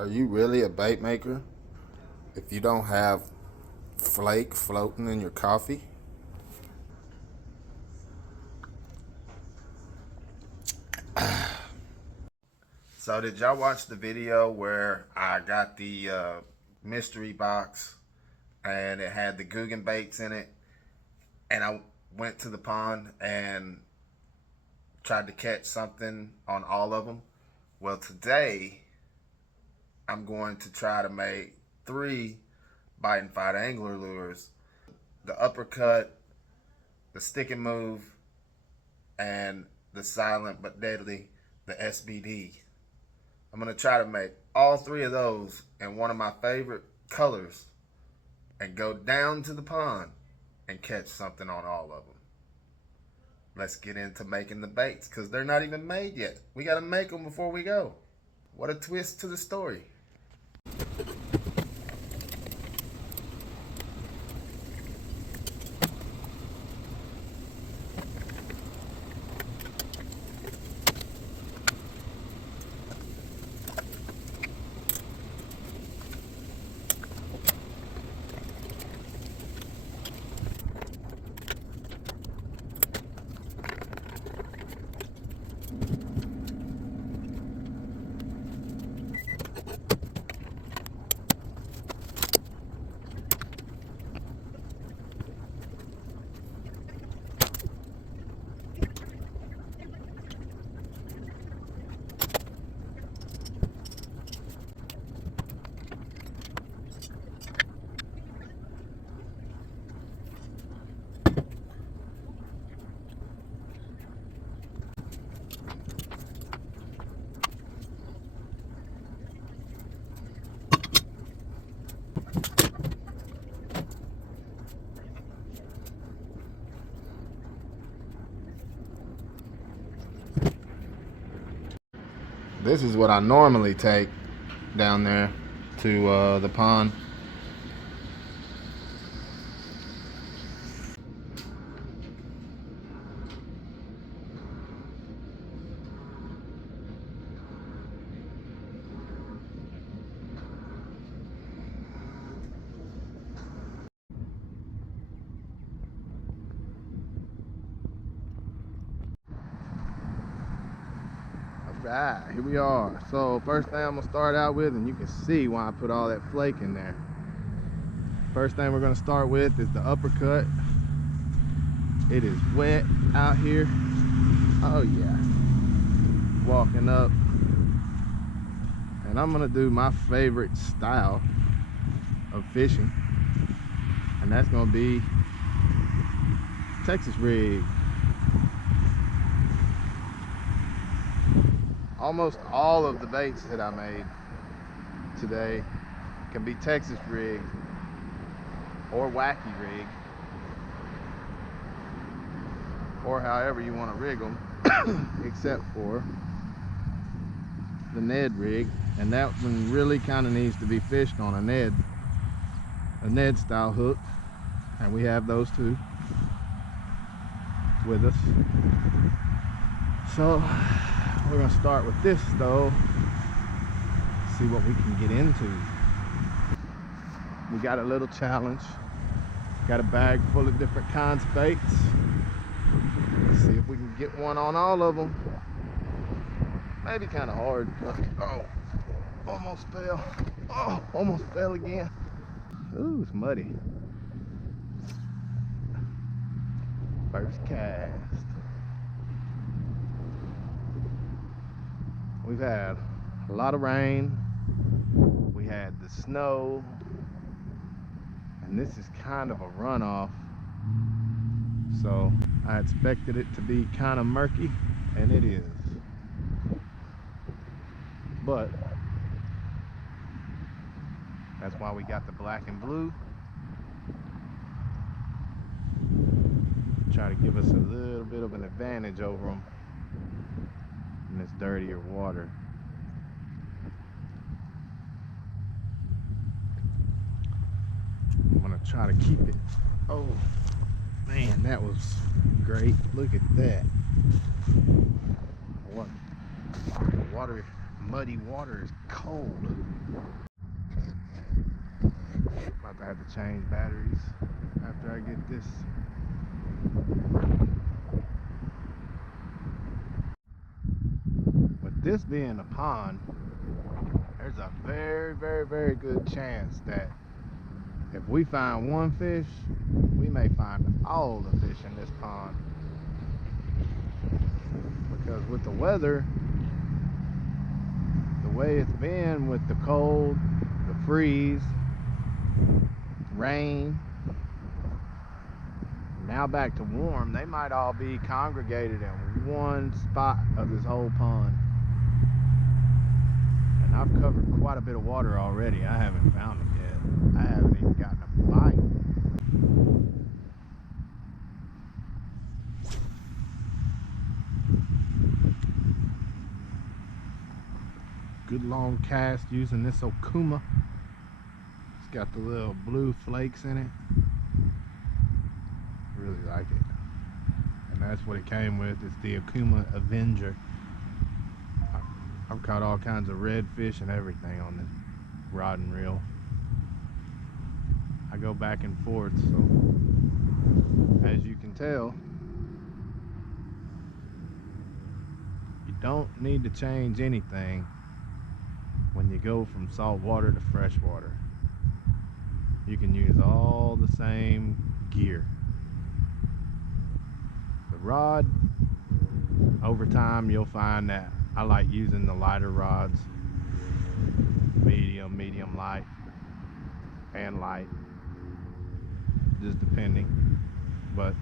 Are you really a bait maker if you don't have flake floating in your coffee? So did y'all watch the video where I got the mystery box and it had the Guggen baits in it, and I went to the pond and tried to catch something on all of them? Well, today I'm going to try to make 3 bite and fight angler lures: the uppercut, the stick and move, and the silent but deadly, the SBD. I'm going to try to make all 3 of those in one of my favorite colors and go down to the pond and catch something on all of them. Let's get into making the baits, because they're not even made yet. We got to make them before we go. What a twist to the story. This is what I normally take down there to the pond. Right, here we are. So first thing I'm gonna start out with, and you can see why I put all that flake in there. First thing we're gonna start with is the uppercut. It is wet out here. Oh yeah. Walking up. And I'm gonna do my favorite style of fishing. And that's gonna be Texas rig. Almost all of the baits that I made today can be Texas rig or wacky rig, or however you want to rig them, except for the Ned rig, and that one really kind of needs to be fished on a Ned style hook, and we have those two with us. So we're gonna start with this though, see what we can get into. We got a little challenge. Got a bag full of different kinds of baits. Let's see if we can get one on all of them. Maybe kind of hard. Oh, almost fell. Oh, almost fell again. Ooh, it's muddy. First cast. We've had a lot of rain. We had the snow. And this is kind of a runoff. So I expected it to be kind of murky, and it is. But that's why we got the black and blue. Try to give us a little bit of an advantage over them in this dirtier water. I'm gonna try to keep it. Oh man, that was great. Look at that. What? The water muddy water is cold. About to have to change batteries after I get this. With this being a pond, there's a very, very, very good chance that if we find one fish, we may find all the fish in this pond. Because with the weather, the way it's been with the cold, the freeze, rain, now back to warm, they might all be congregated in one spot of this whole pond. And I've covered quite a bit of water already. I haven't found them yet. I haven't even gotten a bite. Good long cast using this Okuma. It's got the little blue flakes in it. Really like it. And that's what it came with. It's the Okuma Avenger. I've caught all kinds of redfish and everything on this rod and reel. I go back and forth, so as you can tell, you don't need to change anything when you go from salt water to fresh water. You can use all the same gear. The rod, over time you'll find that I like using the lighter rods, medium light, and light, just depending. But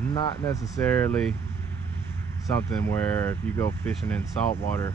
not necessarily something where if you go fishing in salt water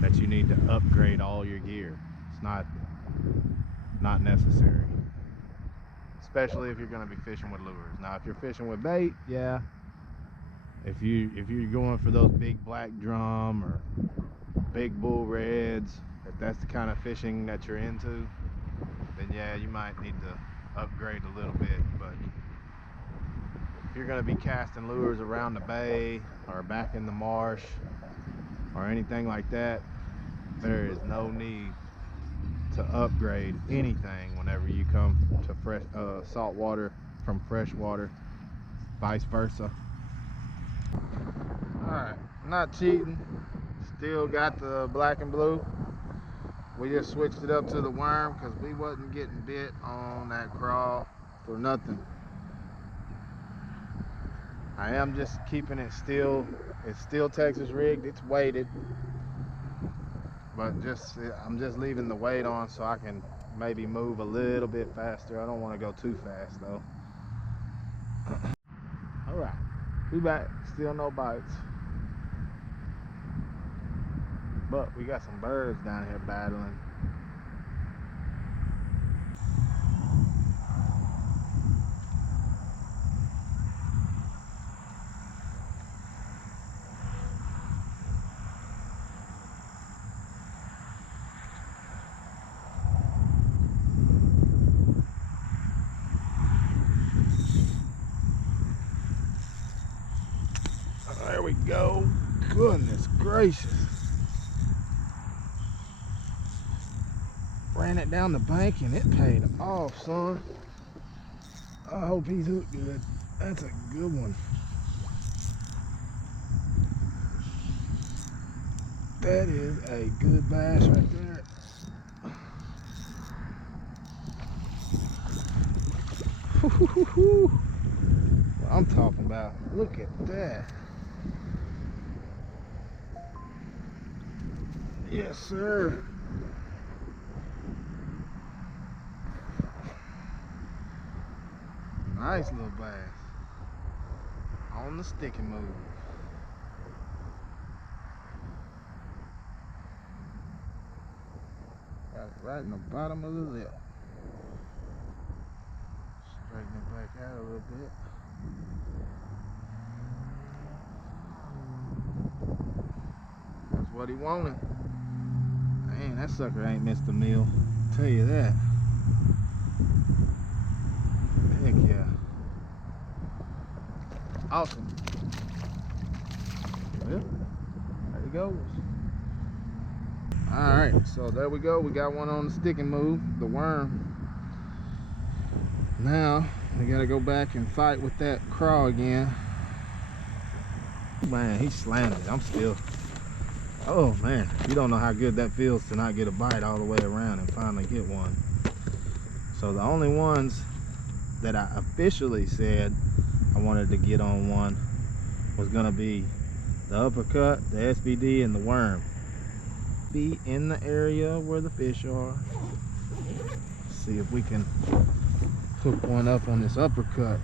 that you need to upgrade all your gear. It's not necessary, especially if you're going to be fishing with lures. Now if you're fishing with bait, yeah, if you're going for those big black drum or big bull reds, if that's the kind of fishing that you're into, then yeah, you might need to upgrade a little bit. But if you're going to be casting lures around the bay or back in the marsh or anything like that, there is no need to upgrade anything whenever you come to fresh salt water from fresh water, vice versa. Alright, not cheating, still got the black and blue. We just switched it up to the worm because we wasn't getting bit on that crawl for nothing. I am just keeping it still. It's still Texas rigged, it's weighted, but I'm just leaving the weight on so I can maybe move a little bit faster. I don't want to go too fast though. Alright, we back, still no bites, but we got some birds down here battling. There we go. Goodness gracious. Ran it down the bank and it paid off, son. I hope he's hooked good. That's a good one. That is a good bass right there. What I'm talking about. Look at that. Yes, sir. Nice little bass. On the stick and move. Got it right in the bottom of the lip. Straighten it back out a little bit. That's what he wanted. Man, that sucker ain't missed a meal. I'll tell you that. Heck yeah. Awesome. Well, he goes. All right, so there we go. We got one on the stick and move, the worm. Now we gotta go back and fight with that craw again. Man, he slammed it. I'm still. Oh man, you don't know how good that feels to not get a bite all the way around and finally get one. So the only ones that I officially said I wanted to get on one was gonna be the uppercut, the SBD, and the worm. Be in the area where the fish are. See if we can hook one up on this uppercut,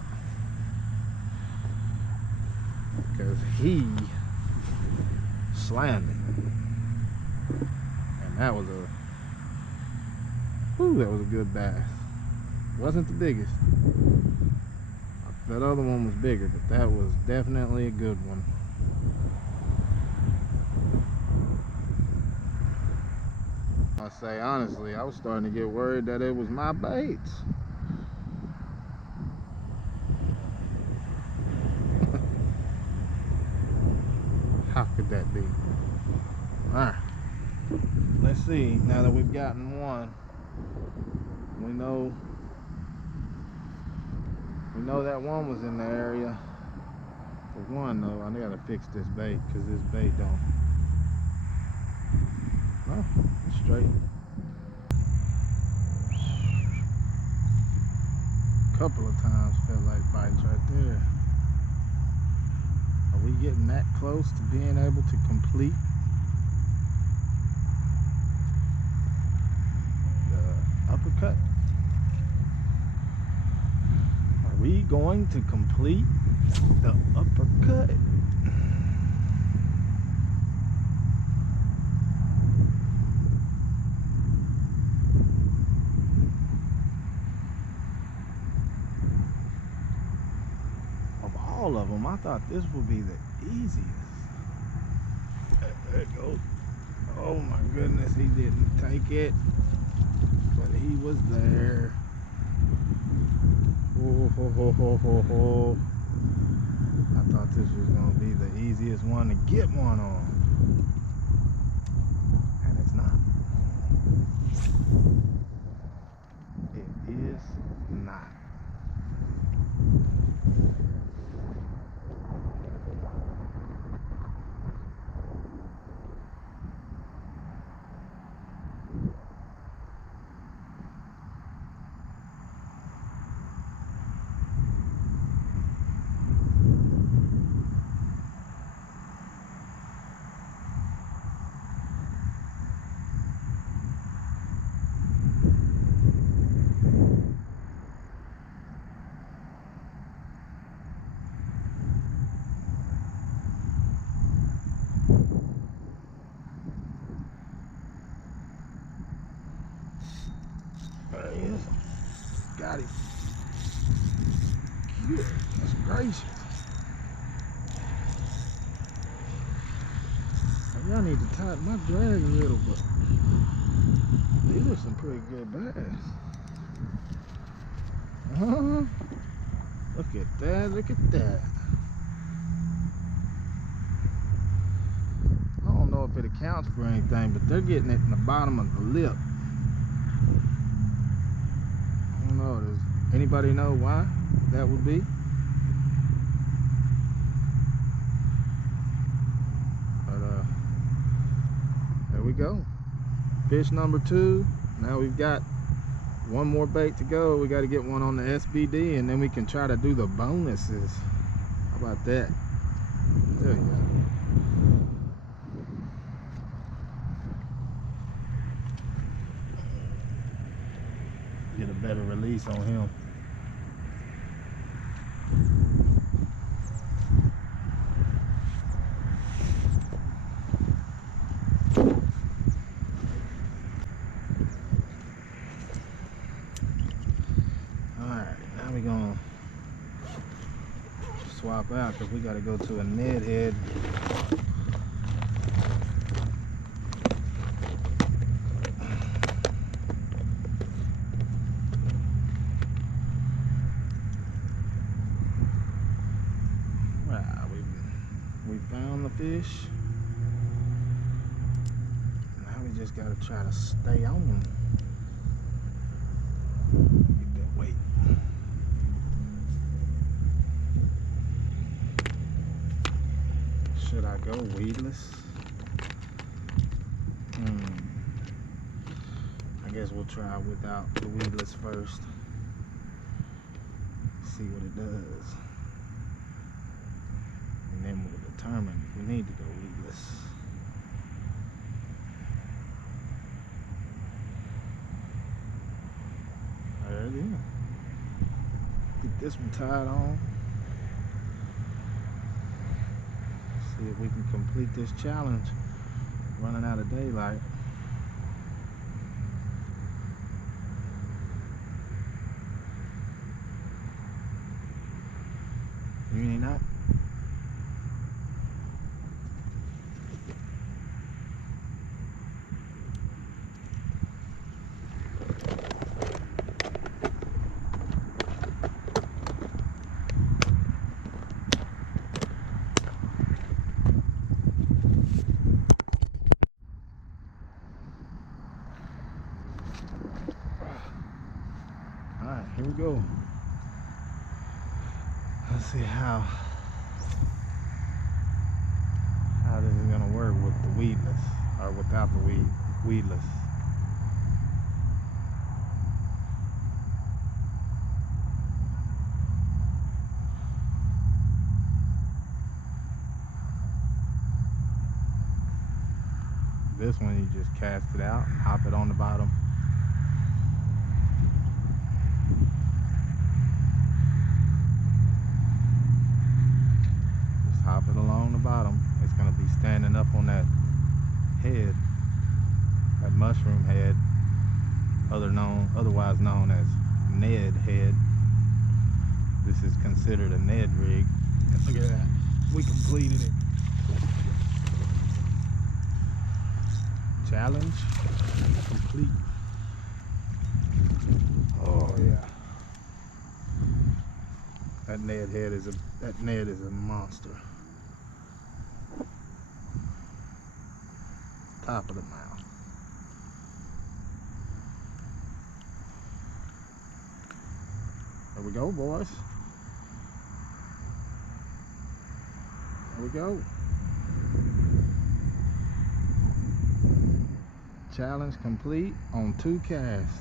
because he slammed it, and that was a good bass. Wasn't the biggest. That other one was bigger, but that was definitely a good one. I say honestly, I was starting to get worried that it was my baits. How could that be? Alright. Let's see, now that we've gotten one, we know that one was in the area. For one though, I gotta fix this bait, because this bait don't. No, it's straight. Couple of times felt like bites right there. Are we getting that close to being able to complete the uppercut? Are we going to complete the uppercut? All of them, I thought this would be the easiest. There it goes. Oh my goodness, he didn't take it, but he was there. Oh, ho, ho, ho, ho, ho. I thought this was going to be the easiest one to get one on, and it's not. It is not. There he is. Got him. Goodness gracious. Y'all need to tighten my drag a little, but these are some pretty good bass. Look at that, look at that. I don't know if it accounts for anything, but they're getting it in the bottom of the lip. I don't know, does anybody know why that would be? But there we go. Fish number 2. Now we've got one more bait to go. We got to get one on the SBD, and then we can try to do the bonuses. How about that? There you go. Get a better release on him. We're gonna swap out because we got to go to a Ned head. Wow, we found the fish. just gotta try to stay on. Get that weight. Should I go weedless? I guess we'll try without the weedless first. See what it does. And then we'll determine if we need to go weedless. There it is. Get this one tied on. See if we can complete this challenge. Running out of daylight. You ain't not? Alright, here we go. Let's see how this is gonna work with the weedless, or without the weedless. This one you just cast it out and hop it on the bottom. Just hop it along the bottom. It's gonna be standing up on that head, that mushroom head, otherwise known as Ned head. This is considered a Ned rig. And look at that, we completed it. Challenge complete. Oh yeah. That Ned is a monster. Top of the mouth. There we go, boys. There we go. Challenge complete on 2 casts.